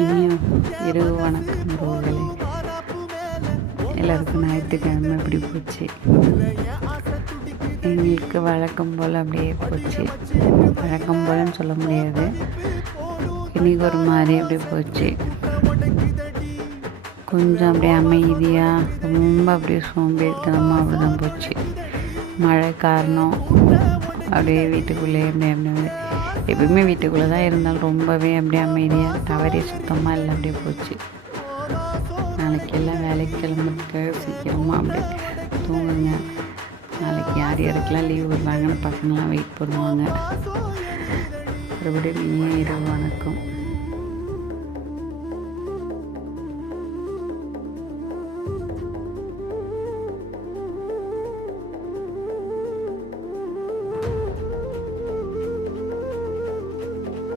இனிய இரவு வணக்கம் ரோகளே. எல்லாருக்கும் ஞாயிற்றுக்கிழமை எப்படி போச்சு? எங்களுக்கு வழக்கம் போல் அப்படியே போச்சு. வழக்கம் போலன்னு சொல்ல முடியாது, இன்றைக்கி ஒரு மாதிரி அப்படியே போச்சு. கொஞ்சம் அப்படியே அமைதியாக, ரொம்ப அப்படியே சோம்பேறித்தனமாக அப்படி தான் போச்சு. மழை காரணம் அப்படியே வீட்டுக்குள்ளேயே அப்படியே எப்பயுமே வீட்டுக்குள்ளே தான் இருந்தாலும் ரொம்பவே அப்படியே அமைதியாக, டவரே சுத்தமாக இல்லை, அப்படியே போச்சு. நாளைக்கு எல்லாம் வேலைக்கு கிளம்புறதுக்கு சீக்கிரமாக அப்படியே தூங்குங்க. நாளைக்கு யார் யாருக்கெல்லாம் லீவ் வருவாங்கன்னு பசங்களாம் வெயிட் பண்ணுவாங்க. மறுபடியும் இனிய இரவு வணக்கம்.